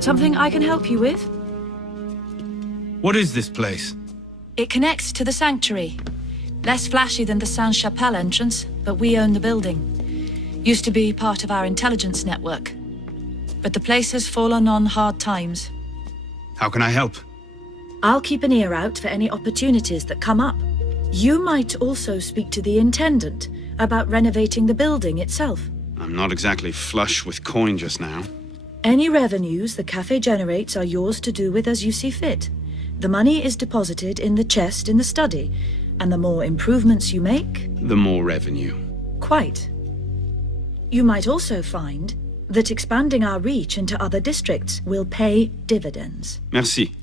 Something I can help you with? What is this place? It connects to the sanctuary. Less flashy than the Sainte-Chapelle entrance, but we own the building. Used to be part of our intelligence network. But the place has fallen on hard times. How can I help? I'll keep an ear out for any opportunities that come up. You might also speak to the intendant about renovating the building itself. I'm not exactly flush with coin just now. Any revenues the cafe generates are yours to do with as you see fit. The money is deposited in the chest in the study, and the more improvements you make... The more revenue. Quite. You might also find that expanding our reach into other districts will pay dividends. Merci.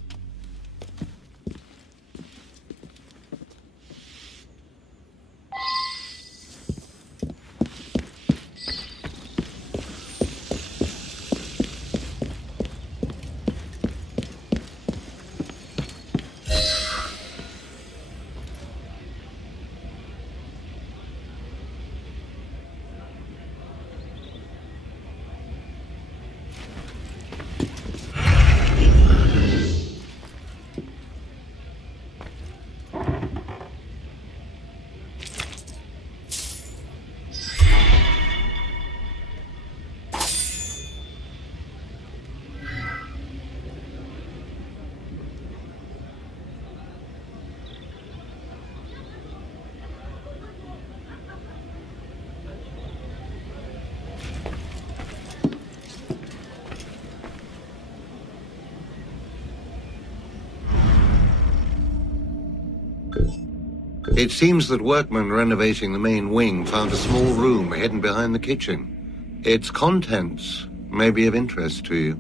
It seems that workmen renovating the main wing found a small room hidden behind the kitchen. Its contents may be of interest to you.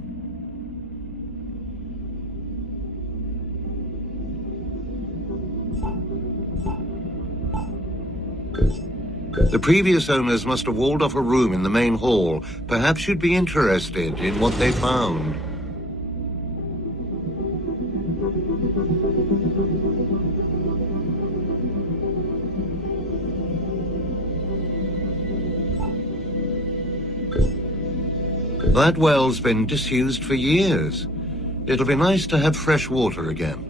The previous owners must have walled off a room in the main hall. Perhaps you'd be interested in what they found. That well's been disused for years. It'll be nice to have fresh water again.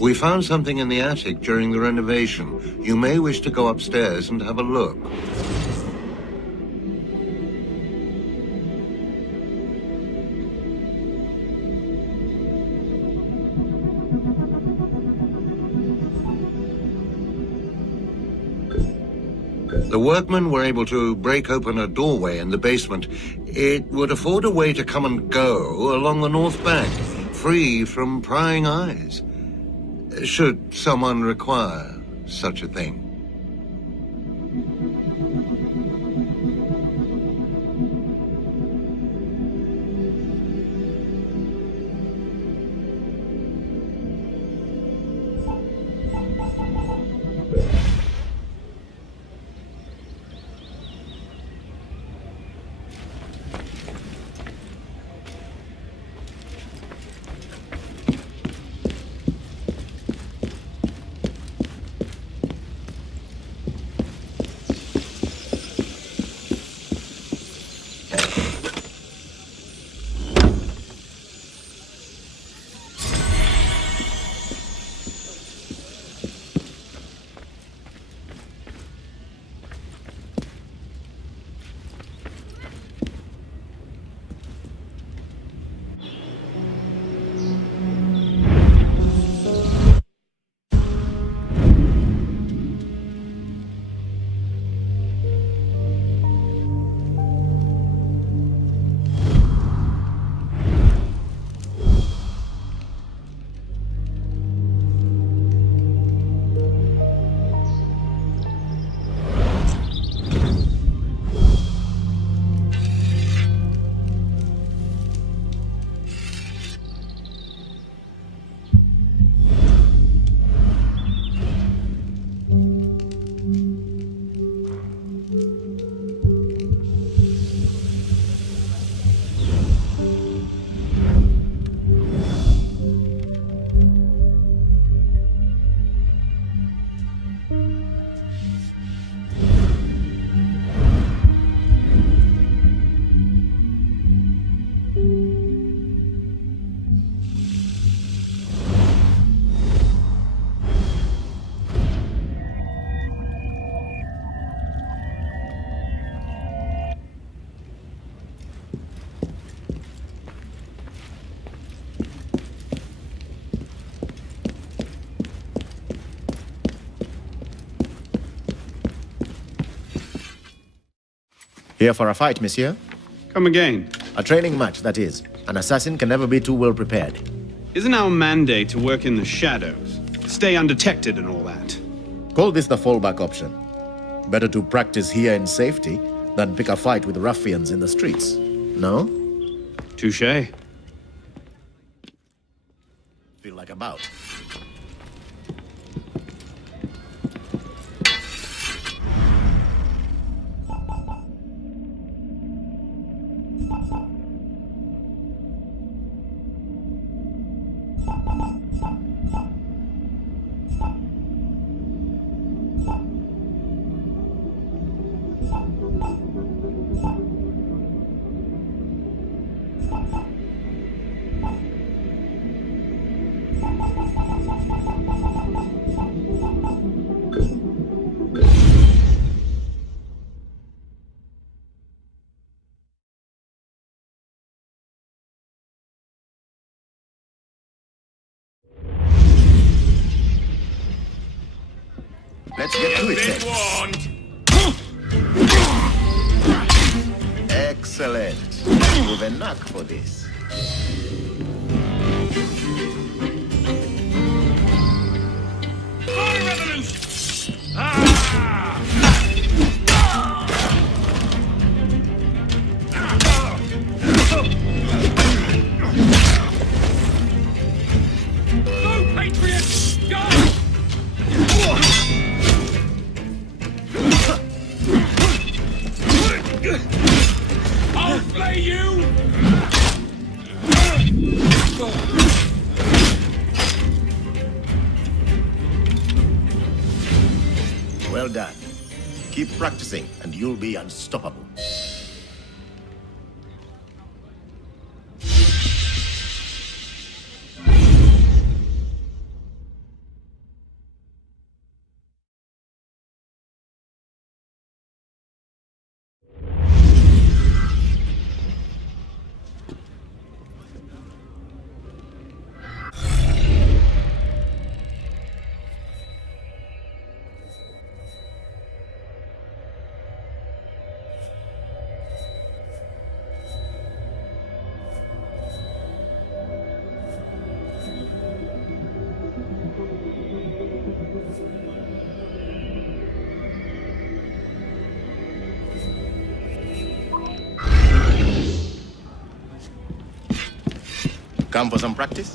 We found something in the attic during the renovation. You may wish to go upstairs and have a look. The workmen were able to break open a doorway in the basement. It would afford a way to come and go along the north bank, free from prying eyes, should someone require such a thing. Here for a fight, monsieur? Come again. A training match, that is. An assassin can never be too well prepared. Isn't our mandate to work in the shadows? Stay undetected and all that? Call this the fallback option. Better to practice here in safety than pick a fight with ruffians in the streets. No? Touché. Feel like a bout. Let's get to it then. Excellent. With a knack for this. Go, Patriots! Go! I'll flay you! Well done. Keep practicing and you'll be unstoppable. Come for some practice?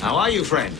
How are you, friend?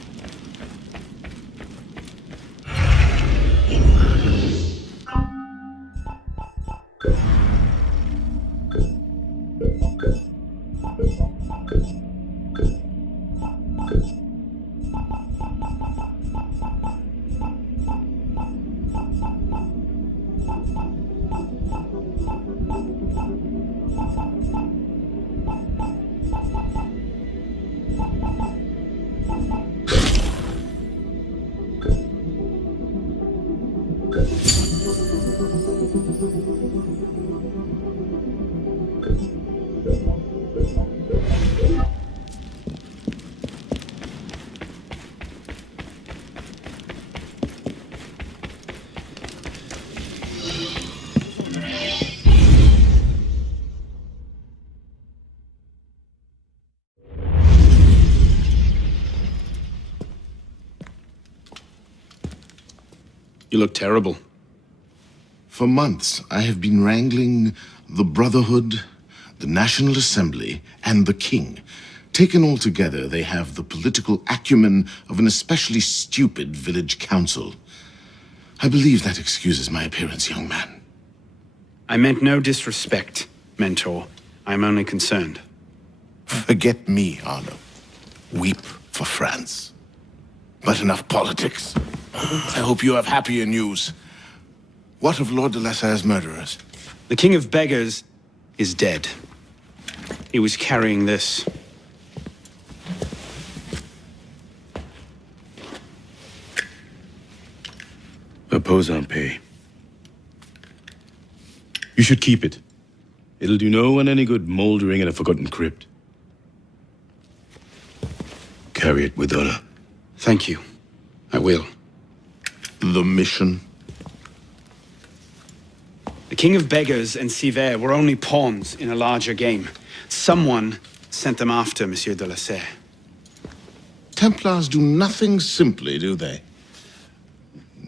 You look terrible. For months, I have been wrangling the Brotherhood, the National Assembly, and the King. Taken all together, they have the political acumen of an especially stupid village council. I believe that excuses my appearance, young man. I meant no disrespect, Mentor. I'm only concerned. Forget me, Arno. Weep for France. But enough politics. I hope you have happier news. What of Lord de Lasserre's murderers? The King of Beggars is dead. He was carrying this. Repose en paix. You should keep it. It'll do no one any good moldering in a forgotten crypt. Carry it with honor. Thank you. I will. The mission? The King of Beggars and Sivert were only pawns in a larger game. Someone sent them after Monsieur de Lasserre. Templars do nothing simply, do they?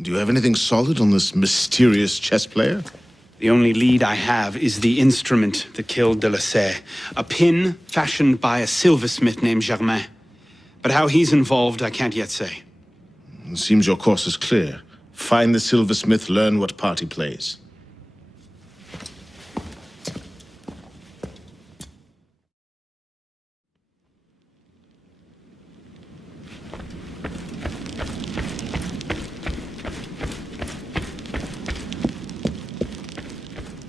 Do you have anything solid on this mysterious chess player? The only lead I have is the instrument that killed de Lasserre. A pin fashioned by a silversmith named Germain. But how he's involved, I can't yet say. It seems your course is clear. Find the silversmith, learn what part he plays.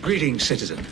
Greetings, citizen.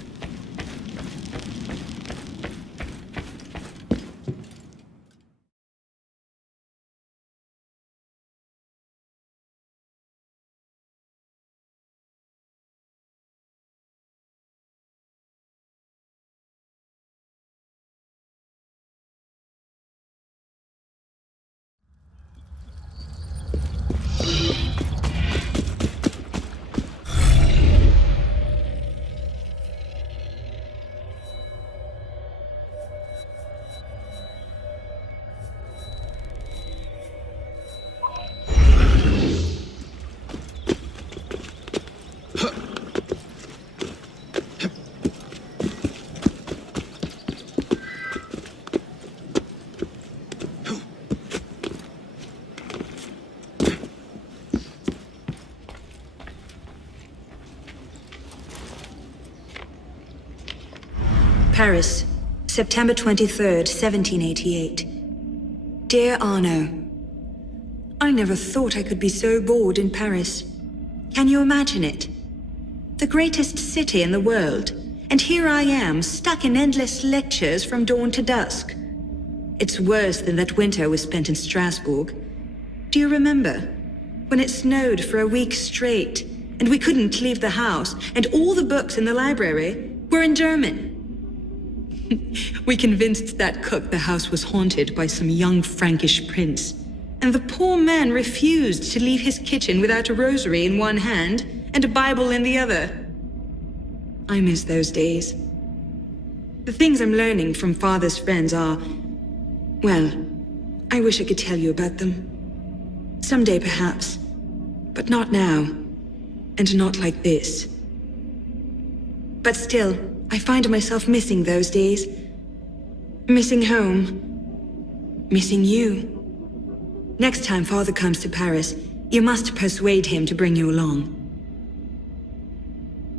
Paris, September 23rd, 1788. Dear Arno, I never thought I could be so bored in Paris. Can you imagine it? The greatest city in the world, and here I am, stuck in endless lectures from dawn to dusk. It's worse than that winter we spent in Strasbourg. Do you remember? When it snowed for a week straight, and we couldn't leave the house, and all the books in the library were in German. We convinced that cook the house was haunted by some young Frankish prince, and the poor man refused to leave his kitchen without a rosary in one hand and a Bible in the other. I miss those days. The things I'm learning from Father's friends are... well, I wish I could tell you about them. Someday, perhaps. But not now. And not like this. But still, I find myself missing those days. Missing home. Missing you. Next time Father comes to Paris, you must persuade him to bring you along.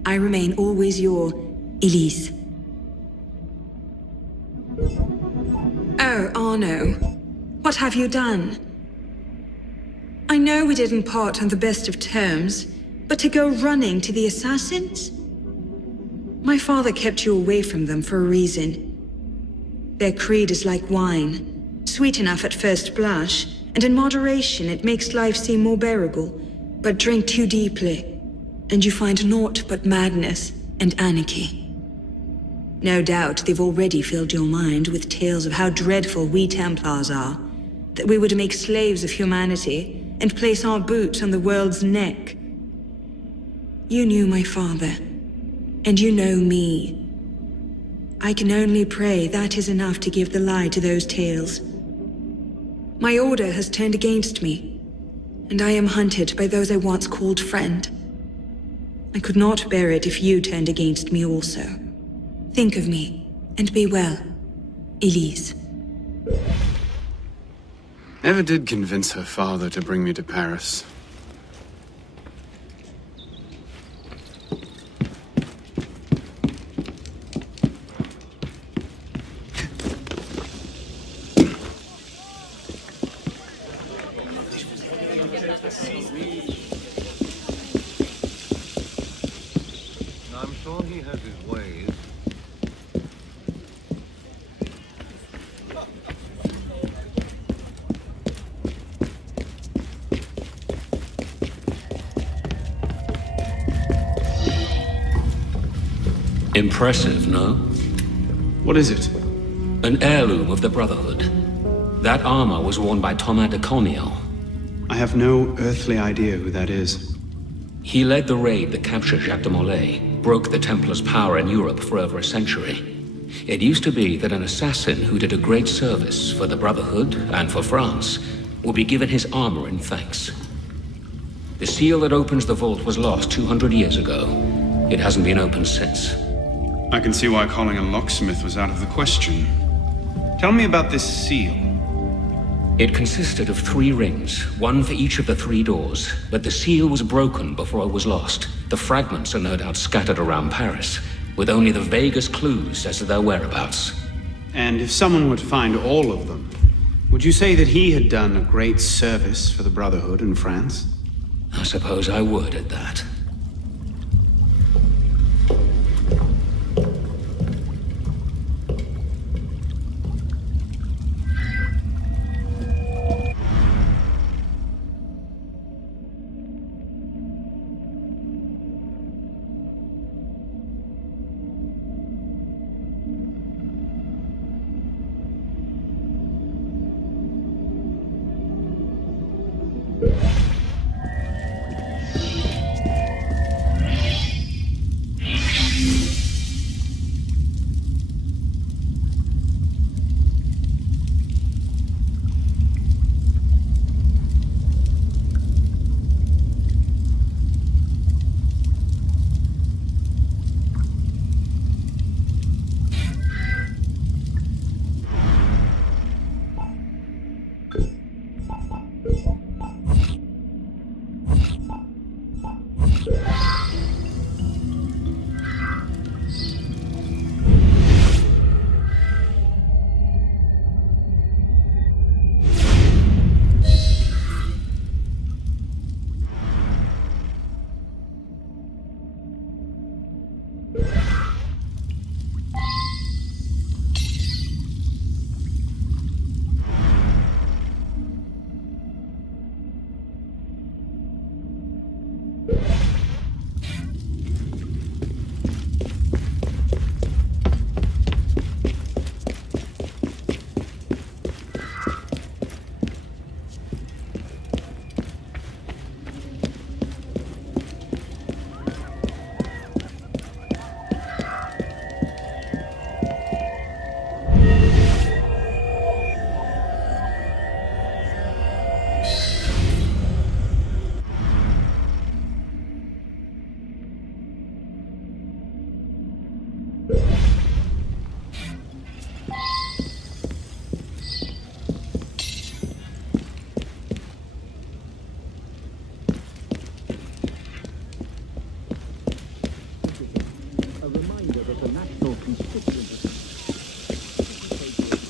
I remain always your Elise. Oh, Arno. What have you done? I know we didn't part on the best of terms, but to go running to the assassins? My father kept you away from them for a reason. Their creed is like wine, sweet enough at first blush, and in moderation it makes life seem more bearable. But drink too deeply, and you find naught but madness and anarchy. No doubt they've already filled your mind with tales of how dreadful we Templars are, that we would make slaves of humanity and place our boots on the world's neck. You knew my father. And you know me. I can only pray that is enough to give the lie to those tales. My order has turned against me, and I am hunted by those I once called friend. I could not bear it if you turned against me also. Think of me, and be well. Elise. Never did convince her father to bring me to Paris. I'm sure he has his ways. Impressive, no? What is it? An heirloom of the Brotherhood. That armor was worn by Thomas de Cormiel. I have no earthly idea who that is. He led the raid that captured Jacques de Molay, broke the Templars' power in Europe for over a century. It used to be that an assassin who did a great service for the Brotherhood and for France would be given his armor in thanks. The seal that opens the vault was lost 200 years ago. It hasn't been opened since. I can see why calling a locksmith was out of the question. Tell me about this seal. It consisted of 3 rings, one for each of the 3 doors, but the seal was broken before it was lost. The fragments are no doubt scattered around Paris, with only the vaguest clues as to their whereabouts. And if someone were to find all of them, would you say that he had done a great service for the Brotherhood in France? I suppose I would at that.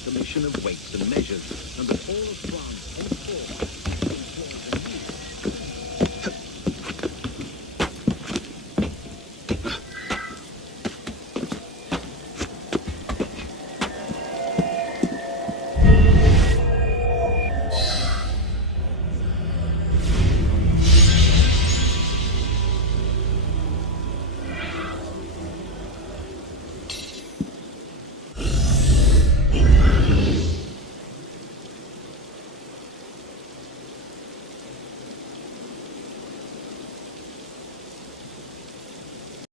Commission of Weights and Measures, and that all of France